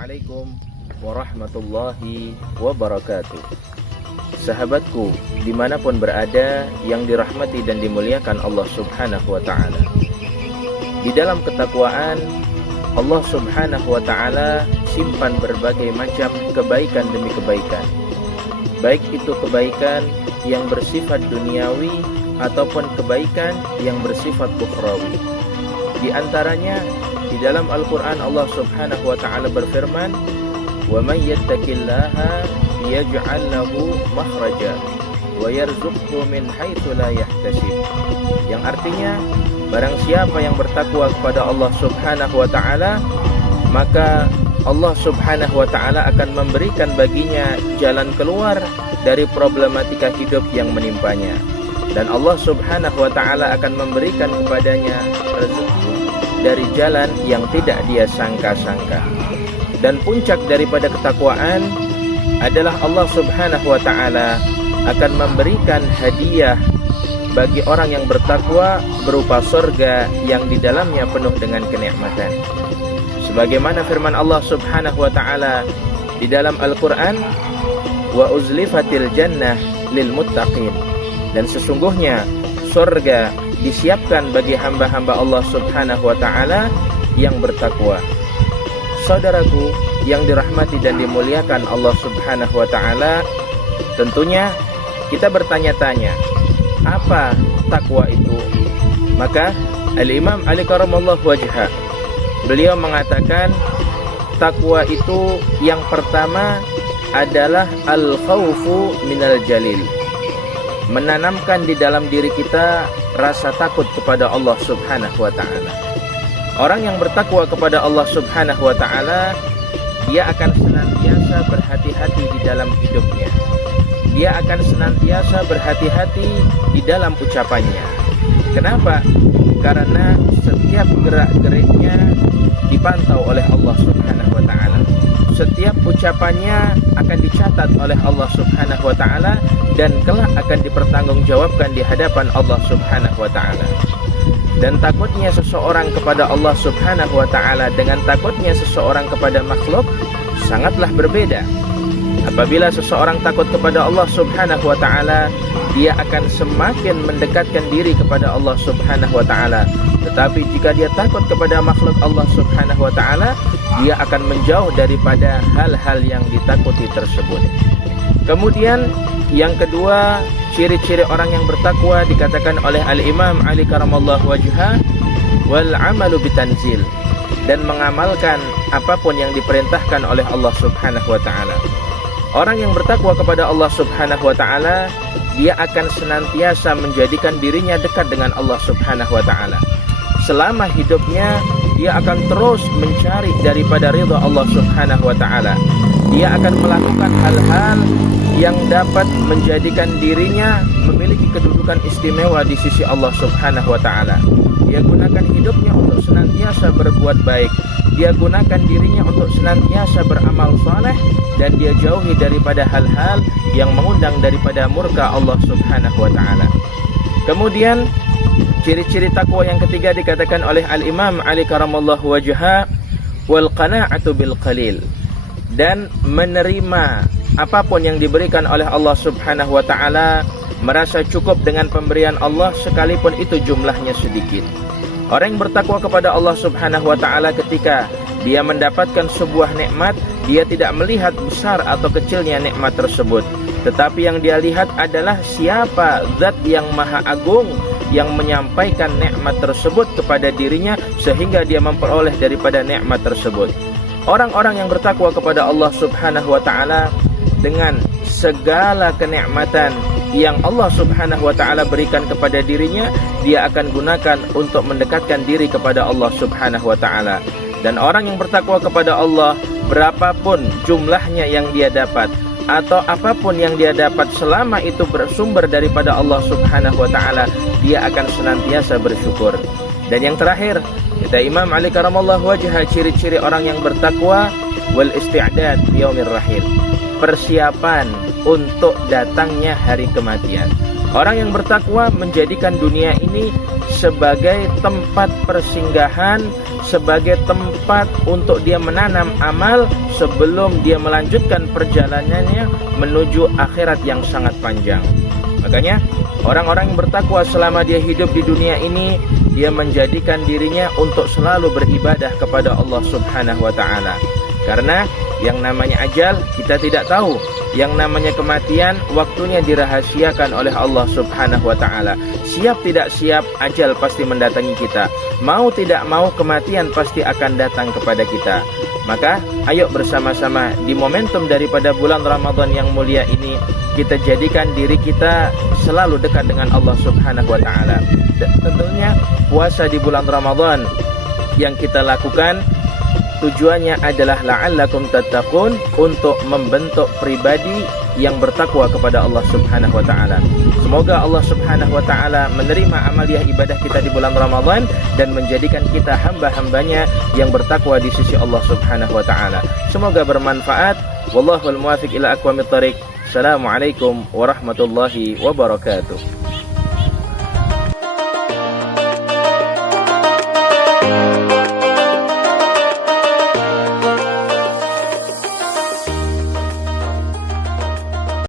Assalamualaikum warahmatullahi wabarakatuh. Sahabatku dimanapun berada yang dirahmati dan dimuliakan Allah subhanahu wa ta'ala, di dalam ketakwaan Allah subhanahu wa ta'ala simpan berbagai macam kebaikan demi kebaikan, baik itu kebaikan yang bersifat duniawi ataupun kebaikan yang bersifat ukhrawi. Di antaranya di dalam Al-Quran Allah subhanahu wa ta'ala berfirman, wa man yattaqillaha yaj'al lahu makhraja wa yarzuqhu min haitsu la yahtasib, yang artinya barang siapa yang bertakwa kepada Allah subhanahu wa ta'ala, maka Allah subhanahu wa ta'ala akan memberikan baginya jalan keluar dari problematika hidup yang menimpanya, dan Allah subhanahu wa ta'ala akan memberikan kepadanya rezeki dari jalan yang tidak dia sangka-sangka. Dan puncak daripada ketakwaan adalah Allah subhanahu wa ta'ala akan memberikan hadiah bagi orang yang bertakwa berupa surga yang di dalamnya penuh dengan kenikmatan. Sebagaimana firman Allah subhanahu wa ta'ala di dalam Al-Quran, wa uzlifatil jannah lil muttaqin, dan sesungguhnya surga disiapkan bagi hamba-hamba Allah subhanahu wa ta'ala yang bertakwa. Saudaraku yang dirahmati dan dimuliakan Allah subhanahu wa ta'ala, tentunya kita bertanya-tanya, apa takwa itu? Maka Al-Imam Ali karamallahu wajhah, beliau mengatakan takwa itu yang pertama adalah al-khawfu minal jalil, menanamkan di dalam diri kita rasa takut kepada Allah subhanahu wa ta'ala. Orang yang bertakwa kepada Allah subhanahu wa ta'ala, dia akan senantiasa berhati-hati di dalam hidupnya. Dia akan senantiasa berhati-hati di dalam ucapannya. Kenapa? Karena setiap gerak-geriknya dipantau oleh Allah subhanahu wa ta'ala. Setiap ucapannya akan dicatat oleh Allah subhanahu wa ta'ala, dan kelak akan dipertanggungjawabkan di hadapan Allah subhanahu wa ta'ala. Dan takutnya seseorang kepada Allah subhanahu wa ta'ala dengan takutnya seseorang kepada makhluk sangatlah berbeda. Apabila seseorang takut kepada Allah subhanahu wa ta'ala, dia akan semakin mendekatkan diri kepada Allah subhanahu wa ta'ala. Tetapi jika dia takut kepada makhluk Allah subhanahu wa ta'ala, dia akan menjauh daripada hal-hal yang ditakuti tersebut. Kemudian yang kedua, ciri-ciri orang yang bertakwa dikatakan oleh Al-Imam Ali karamallahu wajhah, wal amalu bitanzil, dan mengamalkan apapun yang diperintahkan oleh Allah subhanahu wa ta'ala. Orang yang bertakwa kepada Allah subhanahu wa ta'ala, dia akan senantiasa menjadikan dirinya dekat dengan Allah subhanahu wa ta'ala. Selama hidupnya dia akan terus mencari daripada ridha Allah subhanahu wa ta'ala. Dia akan melakukan hal-hal yang dapat menjadikan dirinya memiliki kedudukan istimewa di sisi Allah subhanahu wa ta'ala. Dia gunakan hidupnya untuk senantiasa berbuat baik. Dia gunakan dirinya untuk senantiasa beramal saleh, dan dia jauhi daripada hal-hal yang mengundang daripada murka Allah subhanahu wa ta'ala. Kemudian ciri-ciri takwa yang ketiga dikatakan oleh Al-Imam Ali karamallahu wajhah, wal qana'atu bil qalil, dan menerima apapun yang diberikan oleh Allah subhanahu wa ta'ala, merasa cukup dengan pemberian Allah sekalipun itu jumlahnya sedikit. Orang yang bertakwa kepada Allah subhanahu wa ta'ala, ketika dia mendapatkan sebuah nikmat, dia tidak melihat besar atau kecilnya nikmat tersebut, tetapi yang dia lihat adalah siapa zat yang maha agung yang menyampaikan nikmat tersebut kepada dirinya sehingga dia memperoleh daripada nikmat tersebut. Orang-orang yang bertakwa kepada Allah subhanahu wa ta'ala, dengan segala kenikmatan yang Allah subhanahu wa ta'ala berikan kepada dirinya, dia akan gunakan untuk mendekatkan diri kepada Allah subhanahu wa ta'ala. Dan orang yang bertakwa kepada Allah, berapapun jumlahnya yang dia dapat atau apapun yang dia dapat, selama itu bersumber daripada Allah subhanahu wa ta'ala, dia akan senantiasa bersyukur. Dan yang terakhir, kata Imam Ali karamallahu wajhah, ciri-ciri orang yang bertakwa, wal isti'dad yaumir rahil, persiapan untuk datangnya hari kematian. Orang yang bertakwa menjadikan dunia ini sebagai tempat persinggahan, sebagai tempat untuk dia menanam amal sebelum dia melanjutkan perjalanannya menuju akhirat yang sangat panjang. Makanya orang-orang yang bertakwa selama dia hidup di dunia ini, dia menjadikan dirinya untuk selalu beribadah kepada Allah Subhanahu wa ta'ala. Karena yang namanya ajal kita tidak tahu, yang namanya kematian waktunya dirahasiakan oleh Allah Subhanahu wa ta'ala. Siap tidak siap ajal pasti mendatangi kita. Mau tidak mau kematian pasti akan datang kepada kita. Maka ayo bersama-sama di momentum daripada bulan Ramadan yang mulia ini, kita jadikan diri kita selalu dekat dengan Allah Subhanahu wa ta'ala. Tentunya puasa di bulan Ramadan yang kita lakukan tujuannya adalah la'allakum tattaqun, untuk membentuk pribadi yang bertakwa kepada Allah Subhanahu wa ta'ala. Semoga Allah Subhanahu wa ta'ala menerima amaliyah ibadah kita di bulan Ramadan dan menjadikan kita hamba-hambanya yang bertakwa di sisi Allah Subhanahu wa ta'ala. Semoga bermanfaat. Wallahul muwafiq ila aqwamit thariq. Assalamualaikum warahmatullahi wabarakatuh.